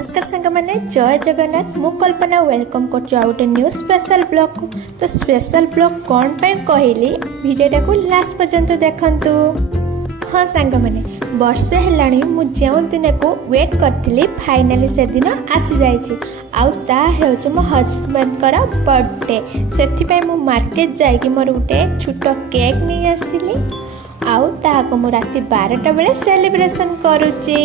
नमस्कार सांग मैंने जय जगन्नाथ मु कल्पना वेलकम कर न्यू स्पेशल ब्लॉग को। तो स्पेशल ब्लॉग कौन पे कहली वीडियो को लास्ट पर्यंत देखंतु। हाँ सांग मैंने वर्षे हेलाणी मु जो दिन को वेट करथिली फाइनली से दिन आसी जाइछि आउ ता हेउछ मो हस्बैंड करा बर्थडे सेथि मु मार्केट जाइकि मोर गुटे छोट केक नहीं आसथिली आउ ताको मु राति 12टा बेले सेलिब्रेशन करूची।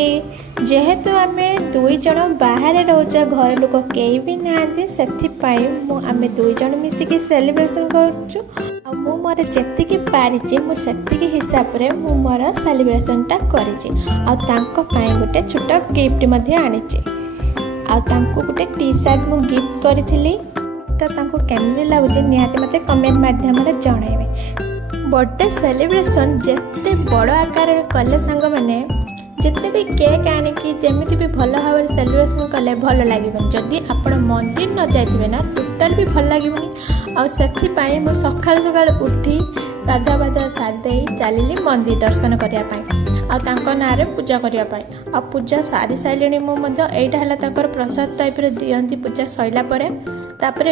जेहेतु आमे दुई जन बाहर रोचे घर लोक केही भी नांती सेथिपाई मु आमे दुई जन मिसिकी सेलिब्रेशन करूछु आ मु मोर जेतिकी पारिची मु सेतिकी हिसाब रे मु मोर सेलिब्रेशनटा करिची आ तांको पाई गुटे छोट गिफ्ट मध्ये आनिची आ तांको गुटे टी शर्ट मु गिफ्ट करिथिली तो तांको केमदी लागुची निहाती मते कमेंट माध्यम रे जणाइबे। बर्थडे सेलिब्रेशन जिते बड़ आकार कले सांग मैंने जिते भी केक आनिकी जमी भी भल भाव सेलिब्रेशन कले भल लगे जदि आप मंदिर न जाइए ना टोटाल भी भल लगे आपाई मुझे सकाल सकाल उठी गाधुआ पाधुआ सारी चलि मंदिर दर्शन करने ना पूजा करने आ पूजा सारी सारे मुझे प्रसाद टाइप दिखती पूजा सरला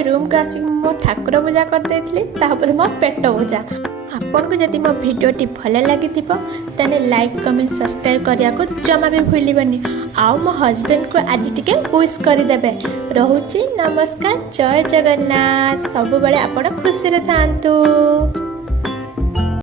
रूम को आसिक मो ठाकुर पूजा करदे मो पेट पूजा। आपन को जदि मो वीडियोटी भल लगी ताने लाइक कमेंट सब्सक्राइब करिया को जमा भी भूलिबनी आउ मो हस्बैंड को आज टिके विश करदेबे। रहुची नमस्कार जय जगन्नाथ सब बेले आपण खुशी रे थांतु।